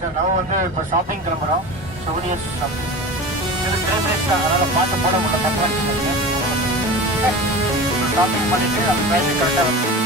Sir நம்ம வந்து இப்போ ஷாப்பிங் கிளம்புறோம். சோனியஸ் ஷாப்பிங் இது ட்ரெஸ் தான், அதனால் பார்த்து போட முடியல. பக்கம் ஷாப்பிங் பண்ணிவிட்டு அந்த டைமிங் கரெக்டாக இருக்கும்.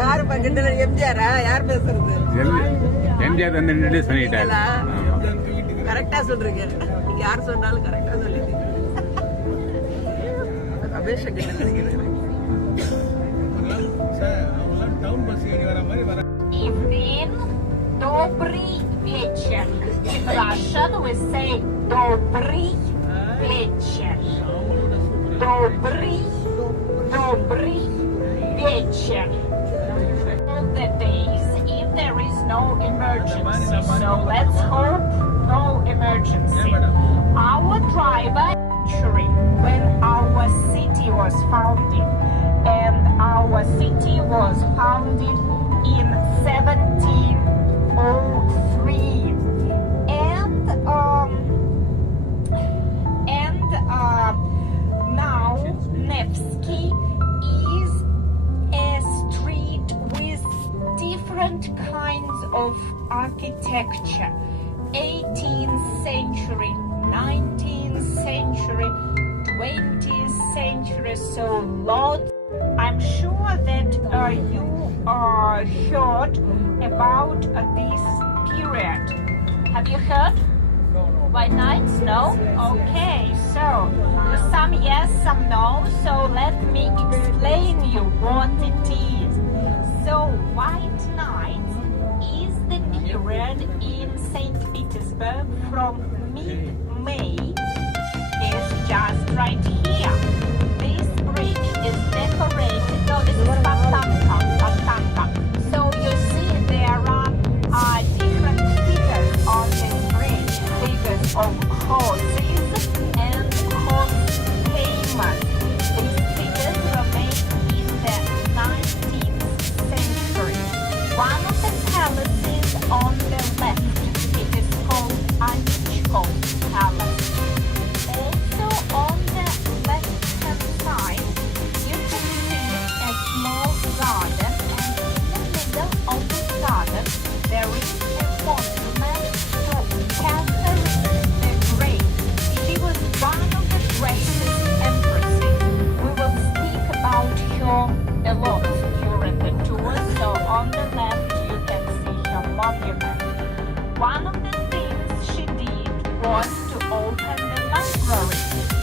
யாரு பக்கத்துல எம்ஜிஆரா யார் பேசுறது? எம்ஜிஆர் வந்து இன்ட்ரடியூஸ் பண்ணிட்டாரு. கரெக்டா சொல்றீங்க. யார் சொன்னாலும் கரெக்டா சொல்லிட்டீங்க. ரமேஷ் கிட்ட நினைக்கிறேன். Evening, Dobry вечер. In Russian we say Dobry вечер. Dobry вечер. All the days, if there is no emergency, so let's hope no emergency. Our driver, when our city was founded, and our city was founded in 1703, and now Nevsky is a street with different kinds of architecture, 18th century, 19th century, 20th century, so lots. I'm sure that you heard about this period. Have you heard? White Nights? No? Okay, so some yes, some no, so let me explain you what it is. So White Nights is the period in St Petersburg from mid-May. It's just right here. This bridge is decorated. No, this is Patanka. So you see there are different figures on this bridge. Figures of horses and horse tamers. These figures were made in the 19th century. One of the palaces on the left, it is called Anichko Palace. Also on the left-hand side, you can see a small garden, and in the middle of the garden, there is a monument to Catherine the Great. She was one of the greatest empresses. We will speak about her a lot during the tour. So on the left, you can see her monument. One of the things she did was to open the library,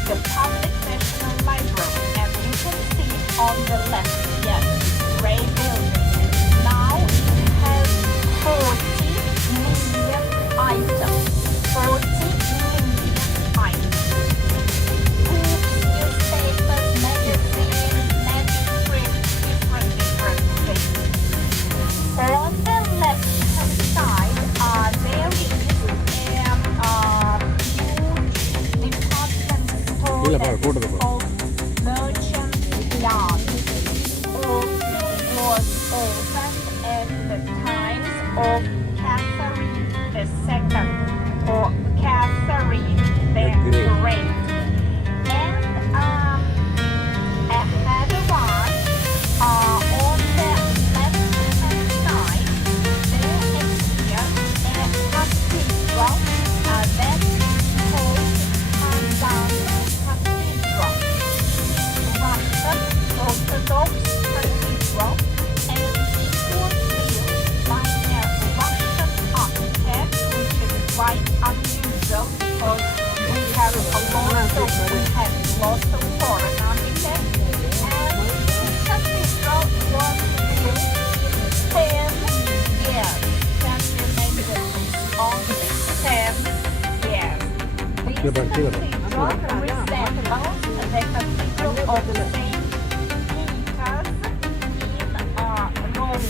the public national library, and you can see it on the left, yes, gray building. Now it has 40 million items, 40 million items. Books, newspapers, magazines, manuscripts, different things. On the left-hand side, there is a huge department store that is called Merchant Yard. Was opened at the times of Catherine II or Catherine the Great. And ahead of us, on the left-hand side, there is here a cathedral that is called Kazansky Cathedral. Russian Orthodox Cathedral, and it was built by a Russian architect, which is quite unusual because we have lots of foreign architects, and this cathedral was built in 10 years. Can you imagine? Only 10 years. This cathedral resembles the cathedral of St Petersburg in Rome.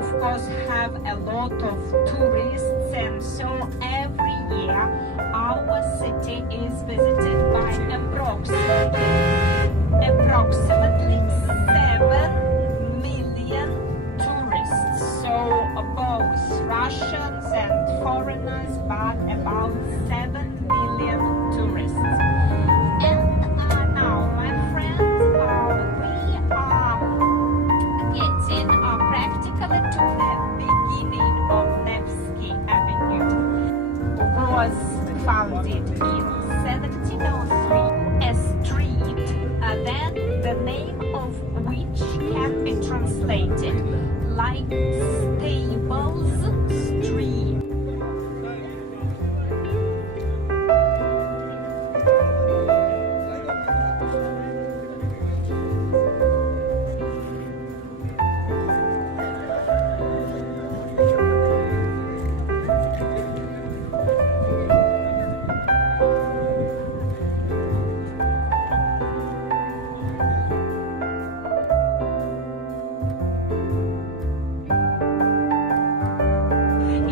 Of course, have a lot of tourists, and so every year our city is visited by approximately 7 million tourists. So both Russians and foreigners, but about 7 million tourists. And now, my friends, we are getting practically to the beginning was founded in 1703. A street, then the name of which can be translated like Stables Street.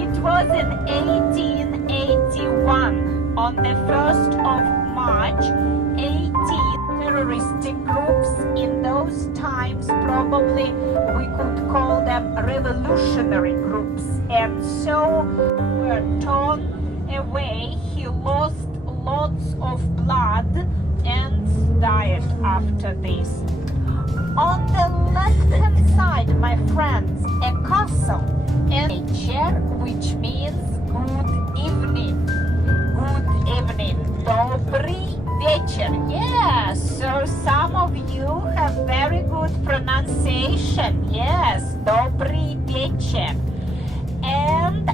It was in 1881, on the 1st of March, 18 terroristic groups. In those times, probably we could call them revolutionary groups, and so were torn away. He lost lots of blood and died after this. On the left-hand side, my friends, a castle and a chair, which means good evening. Good evening. Dobry вечер. Yes, so some of you have very good pronunciation. Yes, dobry вечер. And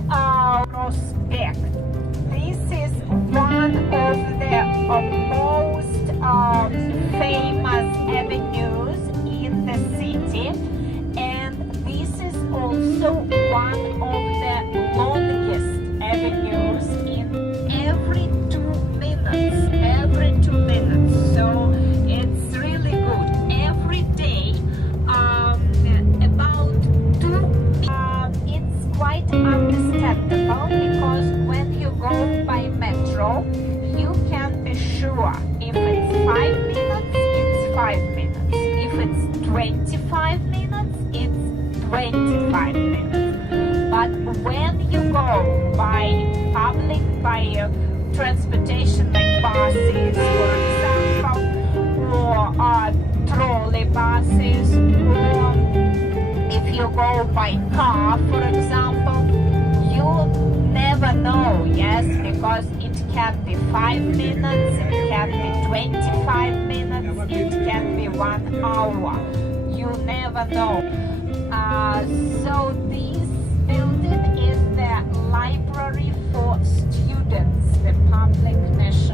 prospect. This is one of the most famous avenues in the city, and this is also one of the longest avenues in every 2 minutes. So it's really good. Every day, about 2. It's quite understandable because when you go by metro, you can be sure if it's 5 minutes, it's 5 minutes. If it's 25 minutes, it's 25 minutes. But when you go by transportation like buses, for example, or trolley buses, or if you go by car, for example, you never know, yes, because it can be 5 minutes, it can be 25 minutes, it can be 1 hour. You never know. So this building is the library for students, the public national